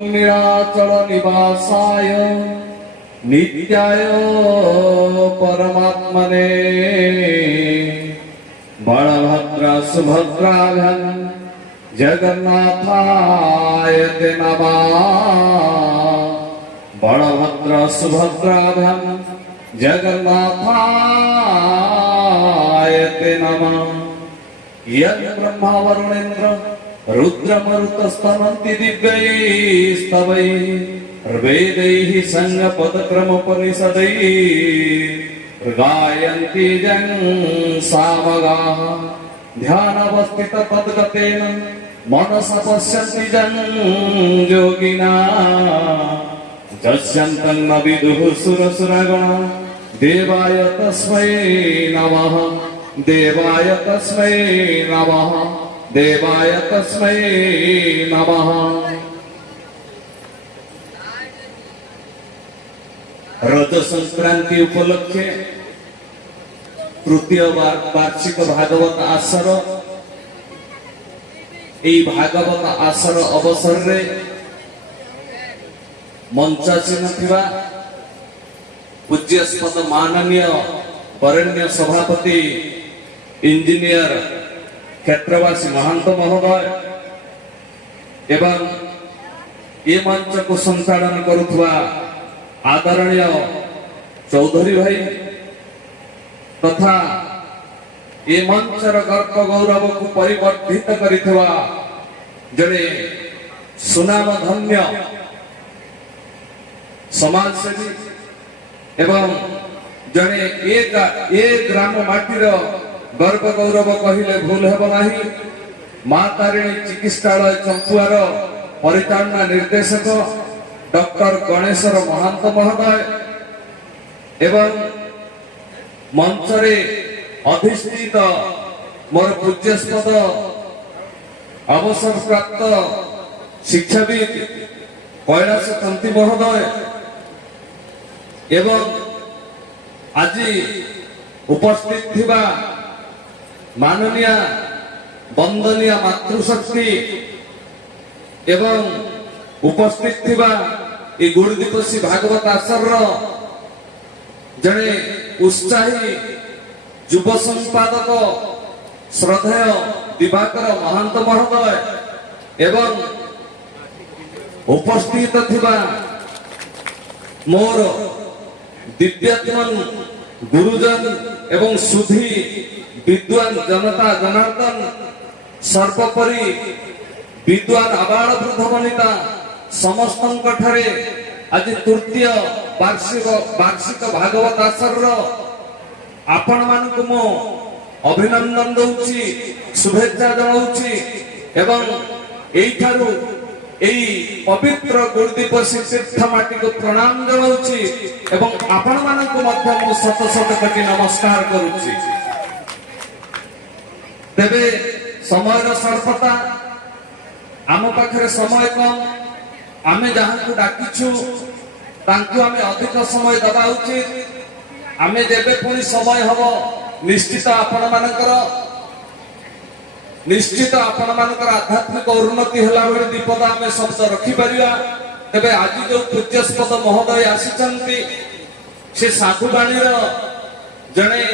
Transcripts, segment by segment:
निराचल निवासाय नित्याय परमात्मने बलभद्र सुभद्राभ्यां जगन्नाथाय ते नमः। बलभद्र सुभद्राभ्यां जगन्नाथाय ते नमः। यं ब्रह्मा वरुणेन्द्र रुद्रमरुतस्तमन्ति दिव्यैस्तवैः वेदैः संज्ञपदक्रमोपनिषदैः गायन्ति जं सामगाः। ध्यानावस्थिततद्गतेन मनसा पश्यन्ति जं योगिनः। यस्यन्तं न विदुः सुरसुरगणा देवाय तस्मै नमः। देवाय तस्मै नमः। देवाय तस्मै नमः। रज संक्रांति उपलक्षे तृतीय वार्षिक भागवत आसर भागवत आसर अवसर रे मंचासीन थिबा पूज्यस्पद माननीय वरेण्य सभापति इंजीनियर क्षेत्रवासी महंत महोदय एवं ये मंच को संचालन करुवा आदरणीय चौधरी भाई तथा ये मंचर गर्व गौरव को परिवर्धित करिथवा जड़े सुनाम धन्य समाजसेवी एवं जड़े ए ग्राम माटीर गर्व गौरव कहले भूल हेब नाही। मां तारिणी चिकित्सालय चंपुआर परिचालना निर्देशक डॉक्टर गणेश्वर महांत महोदय एवं मंचरे अधिष्ठित मोर पूज्यस्पद अवसर प्राप्त शिक्षाविद कैलाश कांति महोदय एवं आज उपस्थित थिबा माननीय वंदनीय मातृशक्ति एवं उपस्थित थिबा ए गुरु दिवसी भागवत आसर जड़े उत्साही युव संपादक श्रद्धेय दिवाकर महांत महोदय एवं उपस्थित थिबा मोर दिव्यात्मन गुरुजन एवं सुधी विद्वान जनता जनार्दन सर्वोपरि विद्वान आबाल वृद्ध वनिता समस्त आज तृतीय वार्षिक भागवत आसर आपण मानक मो अभिनंदन दउछि शुभेच्छा जनाउछि एवं एइठारु एई पवित्र गुरुदिवसी तीर्थ माटी को प्रणाम जनाउछि एवं आपण मानक मध्य मो शत शत कोटि नमस्कार करूछि। तेबे समयर स्वल्पता आम पाखरे समय कम आमे जहां को डाकिछु तांको आमे अधिक समय दबा उचित। आमे जेबे पुनी समय हबो निश्चित आपण मानकर आध्यात्मिक उन्नति हला बेले दीपद आमे शब्द रखि परिया। तेबे आज जो पूज्यस्पद महोदय आसीचंती से साधुवाणीर जणे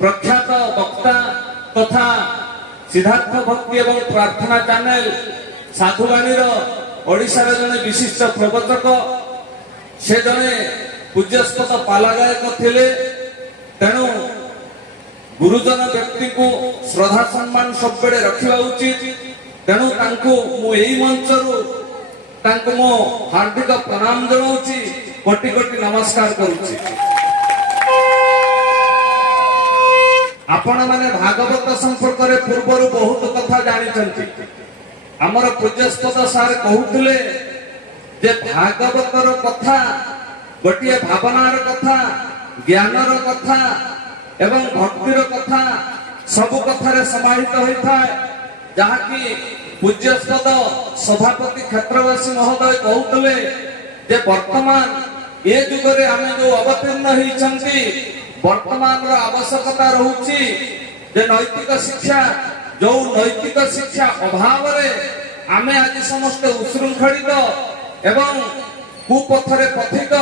प्रख्यात वक्ता तथा सिद्धार्थ भक्ति एवं प्रार्थना चैनल साधुवाणीर ओडिशार जने विशिष्ट प्रवचक से जने पूज्यस्पद पालागायक थिले। तेणु गुरुजन व्यक्ति को श्रद्धा सम्मान सब बेले रखिबा उचित। तेणु तांको मु एई मंचरु तांको मो हार्दिक प्रणाम जनाउछि कोटि कोटि नमस्कार करूछि। आपण माने भागवत संपर्क रे पूर्वरु बहुत कथा जानि चंती। हमर पूज्यस्पद सार कहउथिले जे भागवतर कथा गोटिए भावनार कथा ज्ञानर कथा एवं भक्तिर कथा सब कथारे समाहित होइथाय। जहा कि पूज्यस्पद सभापति क्षेत्रवासी महोदय कहउथिले जे वर्तमान ए जुगरे आमे जो अवतीर्ण होइछंती वर्तमान आवश्यकता रहुची जे नैतिक शिक्षा जो नैतिक शिक्षा अभाव रे ଆମେ ଆଜି ସମସ୍ତେ ଉଶୃଙ୍ଖଳିତ ଏବଂ କୁପଥରେ ପଥିତ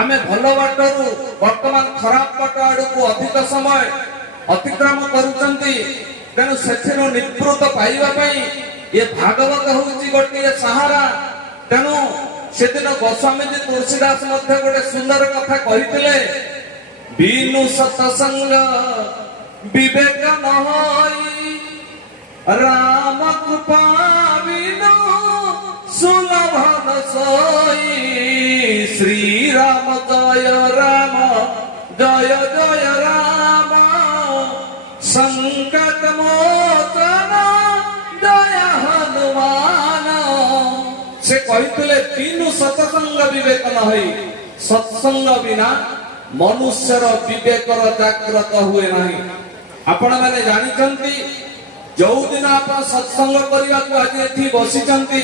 ଆମେ ଭଲ ବାଟରୁ ବର୍ତ୍ତମାନ ଖରାପ ବାଟ ଆଡକୁ ଅଧିକ ସମୟ ଅତିକ୍ରମ କରୁଛନ୍ତି। ତେଣୁ ସେଥିରୁ ନିବୃତ୍ତ ପାଇବା ପାଇଁ ଏ ଭାଗବତ ହଉଛି ଗୋଟିଏ ସାହାରା। ତେଣୁ ସେଦିନ ଗୋସ୍ୱାମୀଜୀ ତୁଳସୀଦାସ ମଧ୍ୟ ଗୋଟେ ସୁନ୍ଦର କଥା କହିଥିଲେ, ବିନୁ ସତସଙ୍ଗ ବିବେକ ନହଇ ରାମ କୃପା ବିନୁ ସୁଲଭନ ସଇ। ଶ୍ରୀରାମ ଜୟ ରାମ ଜୟ ଜୟ ରାମ ସଂକଟ ମୋଚନ ଜୟ ହନୁମାନ। ସେ କହିଥିଲେ ବିନୁ ସତସଙ୍ଗ ବିବେକ ନହଇ, ସତ୍ସଙ୍ଗ ବିନା ମନୁଷ୍ୟର ବିବେକର ଜାଗ୍ରତ ହୁଏ ନାହିଁ। ଆପଣ ମାନେ ଜାଣିଛନ୍ତି ଯୋଉଦିନ ଆପଣ ସତ୍ସଙ୍ଗ କରିବାକୁ ଆଜି ଏଠି ବସିଛନ୍ତି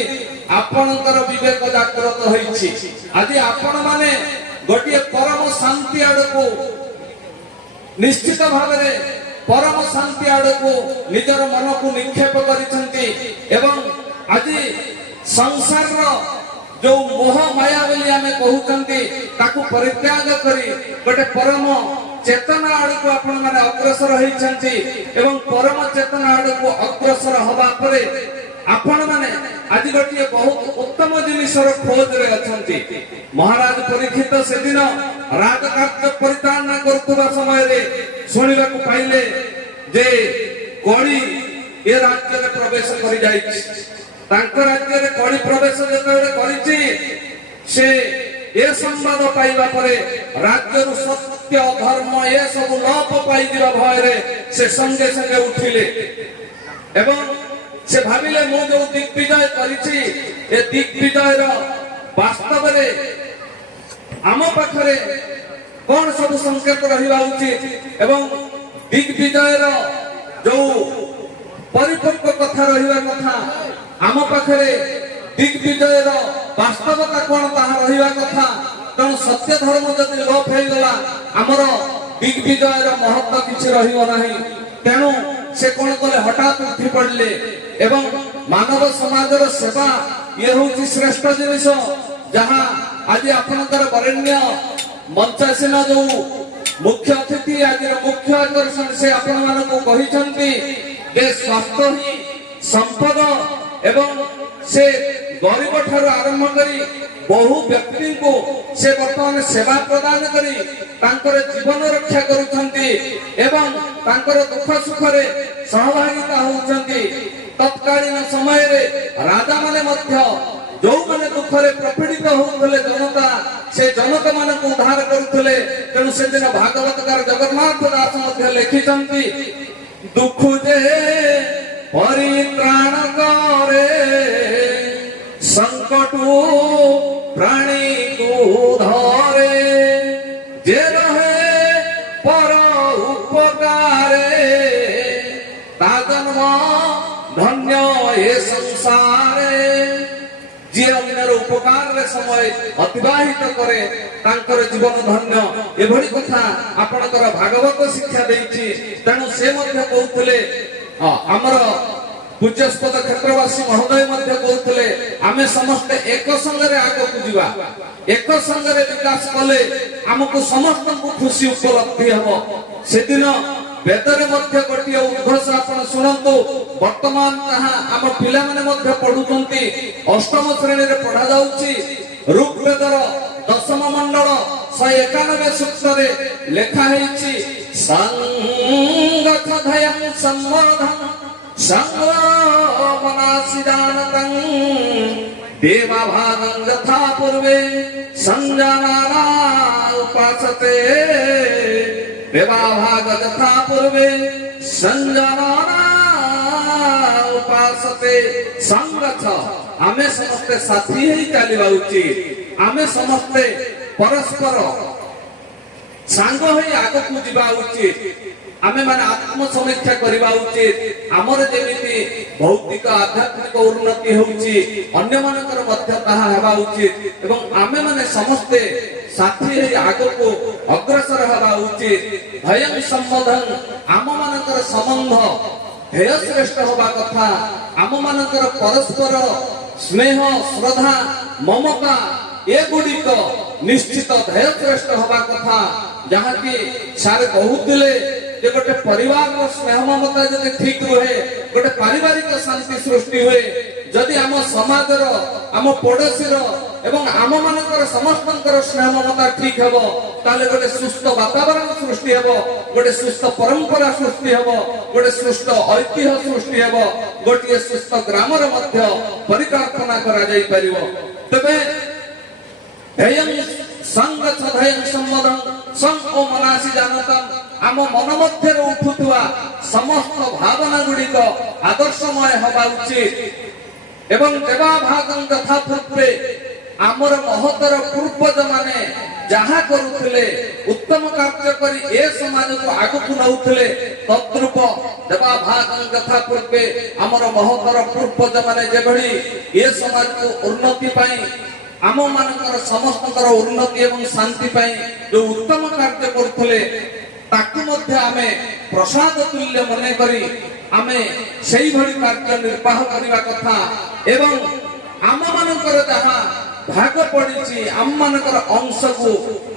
ଆପଣଙ୍କର ବିବେକ ଜାଗ୍ରତ ହୋଇଛି। ଆଜି ଆପଣ ମାନେ ଗୋଟିଏ ପରମ ଶାନ୍ତି ଆଡକୁ ନିଶ୍ଚିତ ଭାବରେ ପରମ ଶାନ୍ତି ଆଡକୁ ନିଜର ମନକୁ ନିକ୍ଷେପ କରିଛନ୍ତି ଏବଂ ଆଜି ସଂସାରର ଯୋଉ ମୋହ ମାୟା ବୋଲି ଆମେ କହୁଛନ୍ତି ତାକୁ ପରିତ୍ୟାଗ କରି ଗୋଟେ ପରମ ଚେତନା ଆଡକୁ ଆପଣ ମାନେ ଅଗ୍ରସର ହେଇଛନ୍ତି ଏବଂ ପରମ ଚେତନା ଆଡକୁ ଅଗ୍ରସର ହବା ପରେ ଆପଣ ମାନେ ଆଜି ଗୋଟିଏ ବହୁତ ଉତ୍ତମ ଜିନିଷର ଖୋଜରେ ଅଛନ୍ତି। ମହାରାଜ ପରୀକ୍ଷିତ ସେଦିନ ରାଜକାର୍ଯ୍ୟ ପରିଚାଳନା କରୁଥିବା ସମୟରେ ଶୁଣିବାକୁ ପାଇଲେ ଯେ କଳି ଏ ରାଜ୍ୟରେ ପ୍ରବେଶ କରି ଯାଇଛି। ତାଙ୍କ ରାଜ୍ୟରେ କଳି ପ୍ରବେଶ ଯେତେବେଳେ କରିଛି ସେ ଏ ସମ୍ବାଦ ପାଇବା ପରେ ରାଜ୍ୟରୁ ସତ୍ୟ ଧର୍ମ ଏ ସବୁ ଲୋପ ପାଇଯିବା ଭୟରେ ସେ ସଙ୍ଗେ ସଙ୍ଗେ ଉଠିଲେ ଏବଂ ସେ ଭାବିଲେ ମୁଁ ଯୋଉ ଦିଗ୍ବିଜୟ କରିଛି ଏ ଦିଗ୍ବିଜୟର ବାସ୍ତବରେ ଆମ ପାଖରେ କଣ ସବୁ ସଂକେତ ରହିବା ଉଚିତ ଏବଂ ଦିଗ୍ବିଜୟର ଯୋଉ ପରିପକ୍ୱ କଥା ରହିବା କଥା ଆମ ପାଖରେ ଦିଗ୍ବିଜୟର ବାସ୍ତବତା କଣ ତାହା ରହିବା କଥା। ତେଣୁ ସତ୍ୟ ଧର୍ମ ଯଦି ଲୋପ ହେଇଗଲା ଆମର ଦିଗ୍ବିଜୟର ମହତ୍ଵ କିଛି ରହିବ ନାହିଁ। ତେଣୁ ସେ କଣ କଲେ ହଠାତ୍ ଉଠି ପଡିଲେ ଏବଂ ମାନବ ସମାଜର ସେବା ଇଏ ହଉଛି ଶ୍ରେଷ୍ଠ ଜିନିଷ ଯାହା ଆଜି ଆପଣଙ୍କର ବରେଣ୍ୟ ମଞ୍ଚାସୀନ ଯୋଉ ମୁଖ୍ୟ ଅତିଥି ଆଜିର ମୁଖ୍ୟ ଆକର୍ଷଣ ସେ ଆପଣ ମାନଙ୍କୁ କହିଛନ୍ତି ଯେ ସ୍ୱାସ୍ଥ୍ୟ ହିଁ ସମ୍ପଦ ଏବଂ ସେ ଗରିବ ଠାରୁ ଆରମ୍ଭ କରି ବହୁ ବ୍ୟକ୍ତିଙ୍କୁ ସେ ବର୍ତ୍ତମାନ ସେବା ପ୍ରଦାନ କରି ତାଙ୍କର ଜୀବନ ରକ୍ଷା କରୁଛନ୍ତି ଏବଂ ତାଙ୍କର ଦୁଃଖ ସୁଖରେ ସହଭାଗିତା ହଉଛନ୍ତି। ତତ୍କାଳୀନ ସମୟରେ ରାଜାମାନେ ମଧ୍ୟ ଯୋଉମାନେ ଦୁଃଖରେ ପ୍ରପୀଡ଼ିତ ହଉଥିଲେ ଜନତା ସେ ଜନତା ମାନଙ୍କୁ ଉଦ୍ଧାର କରୁଥିଲେ। ତେଣୁ ସେଦିନ ଭାଗବତକାର ଜଗନ୍ନାଥ ଦାସ ମଧ୍ୟ ଲେଖିଛନ୍ତି ଦୁଃଖ ଯେ ପରିତ୍ରାଣ କରେ ସଂକଟୁ ପ୍ରାଣୀକୁ ଧରେ ଯେ ରହେ ପର ଉପକାରେ ତା ଜନ୍ମ ଧନ୍ୟ ଏ ସଂସାରେ। ଯିଏ ଅନ୍ୟର ଉପକାରରେ ସମୟ ଅତିବାହିତ କରେ ତାଙ୍କର ଜୀବନ ଧନ୍ୟ। ଏଭଳି କଥା ଆପଣଙ୍କର ଭାଗବତ ଶିକ୍ଷା ଦେଇଛି। ତେଣୁ ସେ ମଧ୍ୟ କହୁଥିଲେ ଆମର ପୂଜ୍ୟସ୍ପଦ କ୍ଷେତ୍ରବାସୀ ମହୋଦୟ ମଧ୍ୟ କହୁଥିଲେ ଆମେ ସମସ୍ତେ ଏକ ସଙ୍ଗରେ ଆଗକୁ ଯିବା, ଏକ ସଙ୍ଗରେ ବିକାଶ କଲେ ଆମକୁ ସମସ୍ତଙ୍କୁ ଖୁସି ଉପଲବ୍ଧି ହେବ। ସେଦିନ ବେଦରେ ମଧ୍ୟ ଗୋଟିଏ ଉଦ୍ଘୋଷ ଆପଣ ଶୁଣନ୍ତୁ। ବର୍ତ୍ତମାନ ତାହା ଆମ ପିଲାମାନେ ମଧ୍ୟ ପଢୁଛନ୍ତି, ଅଷ୍ଟମ ଶ୍ରେଣୀରେ ପଢା ଯାଉଛି। ଋଗ୍ବେଦର ଦଶମ ମଣ୍ଡଳ 191 ସୂକ୍ତରେ ଲେଖା ହେଇଛି ସଂଗଠଧୟଂ ସମ୍ବୋଧଂ ସଂଗ୍ରାମନାସିଦାନତଂ ଦେବାଭାଗଂ ଯଥା ପୂର୍ବେ ସଂଜାନାନା ଉପାସତେ। ଦେବାଭାଗ ଯଥା ପୂର୍ବେ ସଂଜାନାନା ଉପାସତେ। ସଂଗଠ ଆମେ ସମସ୍ତେ ସାଥୀ ହେଇ ଚାଲିବା ଉଚିତ। ଆମେ ସମସ୍ତେ ପରସ୍ପର ସାଙ୍ଗ ହୋଇ ଆଗକୁ ଯିବା ଉଚିତ। ଆମେ ମାନେ ଆତ୍ମ ସମୀକ୍ଷା କରିବା ଉଚିତ। ଆମର ଯେମିତି ଭୌତିକ ଆଧ୍ୟାତ୍ମିକ ଉନ୍ନତି ହେଉଛି ଅନ୍ୟମାନଙ୍କର ମଧ୍ୟ ତାହା ହେବା ଉଚିତ ଏବଂ ଆମେ ମାନେ ସମସ୍ତେ ସାଥୀ ହେଇ ଆଗକୁ ଅଗ୍ରସର ହେବା ଉଚିତ। ଭୟଂ ସମ୍ବୋଧନ ଆମ ମାନଙ୍କର ସମ୍ବନ୍ଧ ध्येय श्रेष्ठ होगा कथा आम मानकर परस्पर स्नेह श्रद्धा ममता एगुड़िक निश्चित ध्येय श्रेष्ठ होगा कथा जहाँकि सारे कहूले जे गोटे परिवार स्नेह ममता जब ठीक रुहे गोटे पारिवारिक शांति सृष्टि हुए जदि आम समाजर आम पड़ोशी एवं आम मानकर समस्तंकर स्नेह ममता ठीक हेबो ताले गोटे सुस्थ वातावरण सृष्टि हेबो गोटे सुस्थ परंपरा सृष्टि हेबो गोटे सुस्थ ऐतिह्य सृष्टि हेबो गोटे सुस्थ ग्रामर मध्य परिकल्पना करा जाई परिबो तबे ध्येयं संग सधयं सम्मदं संग ओ मनासी जानतं आम मन मध्य उठुवा समस्त भावना गुड़िक आदर्शमय हवा उचित एवं देवाभागं यथा पूर्वे आमर महतर पूर्वज माने जहा करुथिले उत्तम कार्य करी ए समाज को आगु नउथिले तद्रूप देवाभागं यथा पूर्वे आमर महतर पूर्वज माने जेभଳି ए समाज को उन्नति पाई आम मानकर समस्तकर उन्नति एवं शांति पाई जो उत्तम कार्य करुथिले ताकू मध्य आमे प्रसाद तुल्य मने करी आमे सेही भली कार्य निर्वाह करिवा कथा एवं आम मानकर जहा भाग पड़ी आम मानकर अंश को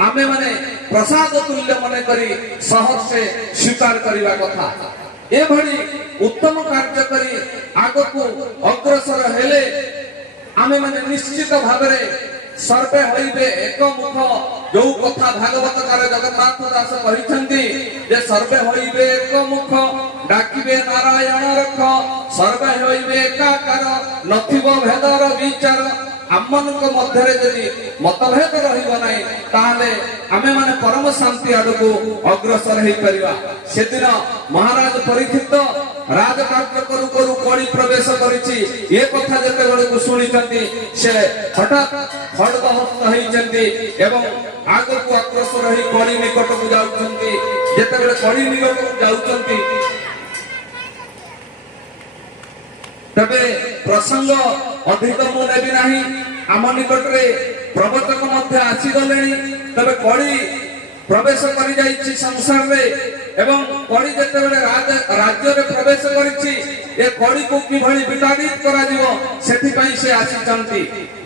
आमे माने प्रसाद तुल्य मने करी सहर से स्वीकार करिवा कथा ए भली उत्तम कार्य करी आगो को अग्रसर हेले आमे माने निश्चित भाबरे सर्वे होइबे एक मुख जो कथा भागवत कार जगन्नाथ दास कहिसंती जे सर्वे होइबे एक मुख डाकिबे नारायण रख सर्वे होइबे एकाकार नथिबो भेदर विचार आमनक मध्यरे जदि मतभेद रहिबो नै ताले आमे माने परम शांति आडको अग्रसर हेई परिबा सेदिन महाराज परीक्षित राज कार्य करू करू कड़ी प्रवेश करिछि ए कथा जते बेले को सुनिचंती से हठात खड्गहस्त होइचंती एवं आगो को अग्रसर हेई कड़ी निकट को जाउचंती जते बेले कड़ी निकट को जाउचंती तबे प्रसंग अधिक मु नेबी नाही आम निकट रे प्रवचक मध्य आसी गलेनी तबे कड़ी प्रवेश करि जाइछि संसार रे एवं कड़ी जते बेले राज्य रे प्रवेश करिछि ए कड़ी को किभଳି विताड़ित करा दिबो सेठी पई से आसी चंती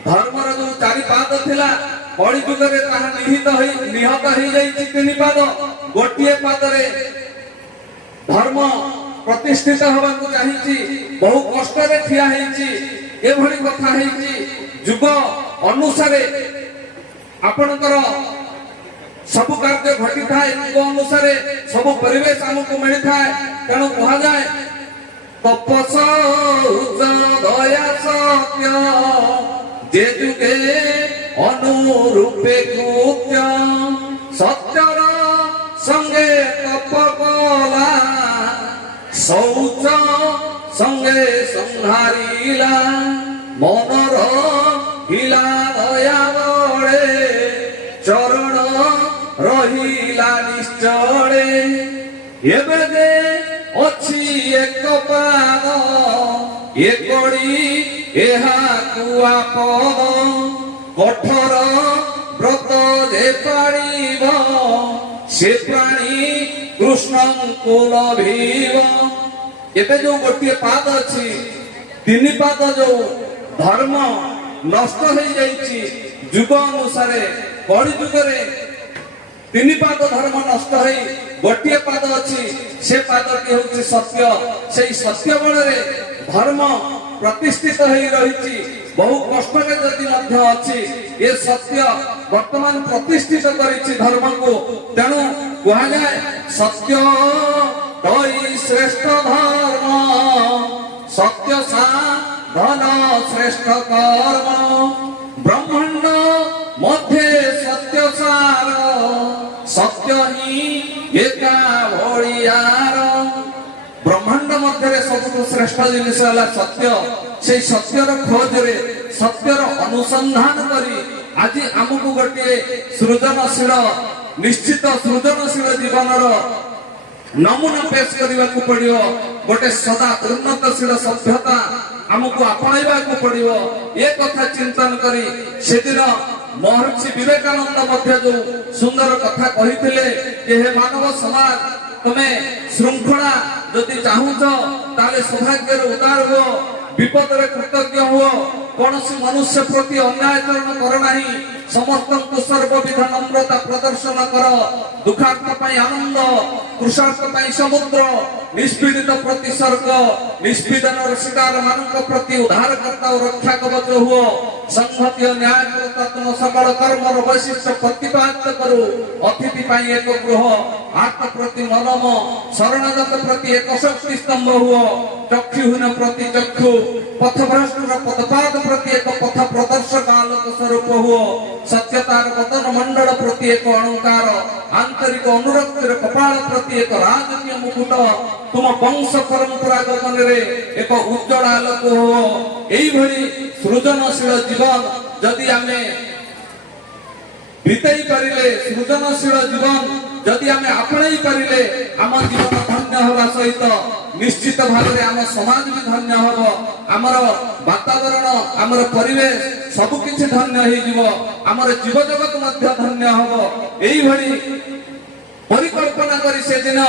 धर्मर जो चारि पाद थिला कड़ी जुग रे ताहा निहत होई जाइछि तीन पाद गोटिए पाद रे धर्म प्रतिष्ठित होबा को चाहिछि बहु कष्ट रे ठिया हेछि ए भली कथा हेछि जुग अनुसारे आपनकर सब कार्य घटी थाए जुग अनुसारे सब परिवेश हमको मिली थाए तेणु कहा जाए तपस दया सत्य जे जुगे अनुरूपे कृत्य सत्यर संगे तप कला शौच संगे संहारिला मनर हिला दया बड़े चरण रहिला निश्चले एबे जे अछि एक पाद ए कड़ी एहा कुआ पद कठोर व्रत जे पारिब से प्राणी कृष्ण को लभिब एबे जो गोटे पाद अछि तीन पाद जो धर्म नष्ट हो जाइछि जुग अनुसारे कड़ी जुगरे तीन पाद धर्म नष्ट हो गोटे पाद अच्छी से पादटी हूँ सत्य से सत्य बल धर्म प्रतिष्ठित हो रही बहु कष्ट जदि अच्छी ये सत्य वर्तमान प्रतिष्ठित कर धर्म को तेणु कह जाए सत्य दई श्रेष्ठ धर्म सत्य साधन श्रेष्ठ कर्म ब्रह्मांड मध्य सत्य सार सत्य ही एका भड़ियार ब्रह्मांड मध्य सबुठ श्रेष्ठ जिनिस सत्य से सत्यर खोज रे सत्यर अनुसंधान करी आज आमको गोटे सृजनशील निश्चित सृजनशील जीवन नमूना पेश करने को पड़ो गोटे सदा उन्नतशील सभ्यता आमको आपणाइबा को पड़ो ये कथा चिंतन करी सेदिन महर्षि विवेकानंद मध्य जो सुंदर कथा कही हे मानव समाज तुम्हें श्रृंखला যদি ଚାହୁଁଛ ତାହେଲେ ସୌଭାଗ୍ୟର ଉଦାର ହୁଅ, ବିପଦରେ କୃତଜ୍ଞ ହୁଅ, କୌଣସି ମନୁଷ୍ୟ ପ୍ରତି ଅନ୍ୟାୟଚରଣ କର ନାହିଁ, ସମସ୍ତଙ୍କୁ ସର୍ବବିଧ ନମ୍ରତା ପ୍ରଦର୍ଶନ କର, ଦୁଃଖାର୍ଥ ପାଇଁ ଆନନ୍ଦ, କୃଷାର୍ଥ ପାଇଁ ସମୁଦ୍ର, ନିଷ୍ପୀଡ଼ିତ ପ୍ରତି ସ୍ୱର୍ଗ, ନିଷ୍ପୀଡ଼ନର ଶିକାର ମାନଙ୍କ ପ୍ରତି ଉଦ୍ଧାରକର୍ତ୍ତା ଓ ରକ୍ଷା କବଚ ହୁଅ, ସଂହତି ଓ ନ୍ୟାୟ କର୍ତ୍ତା ତୁମ ସକଳ କର୍ମର ବୈଶିଷ୍ଟ୍ୟ ପ୍ରତିପାଦିତ କରୁ, ଅତିଥି ପାଇଁ ଏକ ଗୃହ, ଆତ୍ମ ପ୍ରତି ମନମ, ଶରଣାଗତ ପ୍ରତି ଏକ ଶକ୍ତି ସ୍ତମ୍ଭ ହୁଅ, ଚକ୍ଷୁହୀନ ପ୍ରତି ଚକ୍ଷୁ, ପଥଭ୍ରଷ୍ଟର ପଦପାଦ ପ୍ରତି ଏକ ପଥ ପ୍ରଦର୍ଶକ ଆଲୋକ ସ୍ୱରୂପ ହୁଅ, ସତ୍ୟତାର ବଦନ ମଣ୍ଡଳ ପ୍ରତି ଏକ ଅଳଙ୍କାର, ଆନ୍ତରିକ ଅନୁରକ୍ତିର କପାଳ ପ୍ରତି ଏକ ରାଜକୀୟ ମୁକୁଟ, ତୁମ ବଂଶ ପରମ୍ପରା ଗଗନରେ ଏକ ଉଜ୍ଜଳ ଆଲୋକ ହୁଅ। এইভଳି ସୃଜନଶୀଳ ଜୀବନ ଯଦି ଆମେ ବିତେଇ ପାରିଲେ, ସୃଜନଶୀଳ ଜୀବନ ଯଦି ଆମେ ଆପଣେଇ ପାରିଲେ, ଆମ ଜୀବନ ଧନ୍ୟ ହେବା ସହିତ ନିଶ୍ଚିତ ଭାବରେ ଆମ ସମାଜ ବି ଧନ୍ୟ ହେବ, ଆମର ବାତାବରଣ, ଆମର ପରିବେଶ ସବୁକିଛି ଧନ୍ୟ ହେଇଯିବ, ଆମର ଜୀବଜଗତ ମଧ୍ୟ ଧନ୍ୟ ହେବ। এইଭଳି ପରିକଳ୍ପନା କରି ସେଦିନ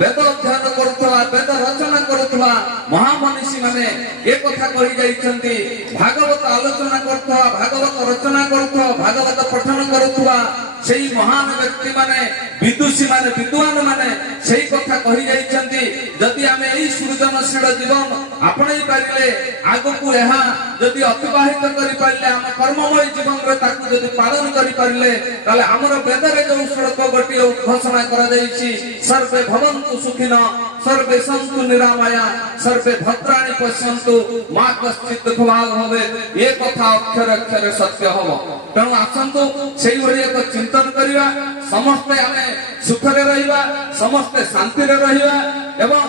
ବେଦ ଅଧ୍ୟୟନ କରୁଥିବା, ବେଦ ରଚନା କରୁଥିବା ମହାମନୀଷୀ ମାନେ ଏ କଥା କହି ଯାଇଛନ୍ତି। ଭାଗବତ ଆଲୋଚନା କରୁଥିବା, ଭାଗବତ ରଚନା କରୁଥିବା, ଭାଗବତ ପଠନ କରୁଥିବା ସେଇ ମହାନ ବ୍ୟକ୍ତି ମାନେ, ବିଦୁଷୀ ମାନେ, ବିଦ୍ୱାନ ମାନେ ସେଇ କଥା କହି ଯାଇଛନ୍ତି। ଯଦି ଆମେ ଏଇ ସୃଜନଶୀଳ ଜୀବନ ଆପଣେଇ ପାରିଲେ, ଆଗକୁ ଏହା ଯଦି ଅତିବାହିତ କରିପାରିଲେ, ଆମ କର୍ମମୟ ଜୀବନରେ ତାକୁ ଯଦି ପାଳନ କରିପାରିଲେ, ତାହେଲେ ଆମର ବେଦରେ ଯୋଉ ଶ୍ଲୋକ ଗୋଟିଏ ଘୋଷଣା କରାଯାଇଛି, ସର୍ବେ ଭବନ୍ତୁ ସୁଖିନ, ସର୍ବେ ସନ୍ତୁ ନିରାମୟା, ସର୍ବେ ଭଦ୍ରାଣୀ ପଶ୍ୟନ୍ତୁ, ମା କଶ୍ଚିତ୍ ଦୁଃଖଭାଗ ଭବେ, ଏ କଥା ଅକ୍ଷରେ ଅକ୍ଷରେ ସତ୍ୟ ହବ। ତେଣୁ ଆସନ୍ତୁ ସେଇଭଳି ଏକ ଚିନ୍ତନ କରିବା, ସମସ୍ତେ ଆମେ ସୁଖରେ ରହିବା, ସମସ୍ତେ ଶାନ୍ତିରେ ରହିବା ଏବଂ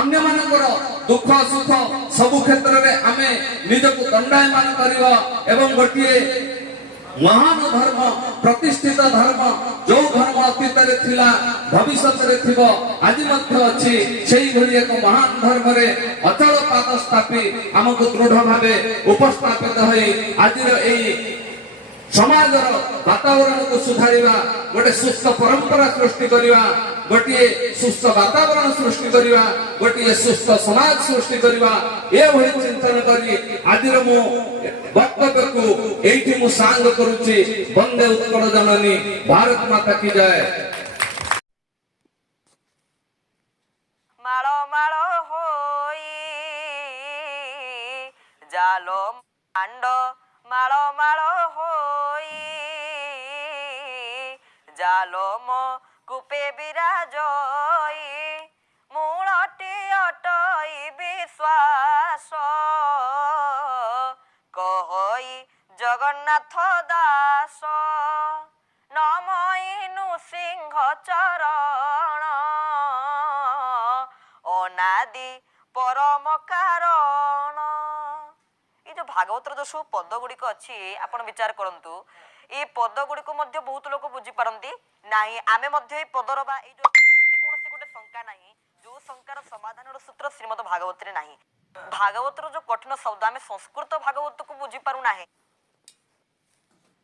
ଅନ୍ୟମାନଙ୍କର ଦୁଃଖ ସୁଖ ସବୁ କ୍ଷେତ୍ରରେ ଆମେ ନିଜକୁ ଦଣ୍ଡାୟମାନ କରିବା ଏବଂ ଗୋଟିଏ ମହାନ ଧର୍ମ, ପ୍ରତିଷ୍ଠିତ ଧର୍ମ, ଯୋଉ ଧର୍ମ ଅତୀତରେ ଥିଲା, ଭବିଷ୍ୟତରେ ଥିବ, ଆଜି ମଧ୍ୟ ଅଛି, ସେଇଭଳି ଏକ ମହାନ ଧର୍ମରେ ଅଚଳ ପାଦ ସ୍ଥାପି ଆମକୁ ଦୃଢ ଭାବେ ଉପସ୍ଥାପିତ ହୋଇ ଆଜିର ଏଇ ସମାଜର ବାତାବରଣକୁ ସୁଧାରିବା, ଗୋଟେ ସୁସ୍ଥ ପରମ୍ପରା ସୃଷ୍ଟି କରିବା, ଗୋଟିଏ ସୁସ୍ଥ ବାତାବରଣ ସୃଷ୍ଟି କରିବା, ଗୋଟିଏ ସୁସ୍ଥ ସମାଜ ସୃଷ୍ଟି କରିବା, ଏଭଳି ଚିନ୍ତନ କରି ଆଜିର ମୁଁ ବକ୍ତବ୍ୟକୁ ଏଇଠି ମୁଁ ସାଙ୍ଗ କରୁଛି। ବନ୍ଦେ ଉତ୍କଳ ଜନନୀ, ଭାରତ ମାତା କି ଜୟ। ମାଳ ମାଳ ହୋଇ ଜାଲ ମାଣ୍ଡ, ମାଳ ମାଳ ହୋଇ ଜାଲମ କୂପେ ବିରାଜଇ, ମୂଳଟି ଅଟଇ ବିଶ୍ୱାସ କହଇ ଜଗନ୍ନାଥ ଦାସ, ନମଇନୁ ସିଂହ ଚରଣ ଅନାଦି ପରମ କାରଣ। এই যে ভাগবতর যে সব পদ গুড়িক অছি আপন বিচার করন্তু, এই পদ গুড়িক মধ্যে বহুত লোক বুঝি পারନ୍ତି ନାହିଁ। ଆମେ ମଧ୍ୟ এই ପଦର ବା এই যে ଏମିତି କୌଣସି ଗୋଟେ ଶଙ୍କା ନାହିଁ ଯୋଉ ଶଙ୍କାର ସମାଧାନର ସୂତ୍ର ଶ୍ରୀମଦ ଭାଗବତରେ ନାହିଁ। ଭାଗବତର ଯୋଉ କଠିନ ଶବ୍ଦ ଆମେ ସଂସ୍କୃତ ଭାଗବତକୁ ବୁଝି ପାରୁ ନାହିଁ।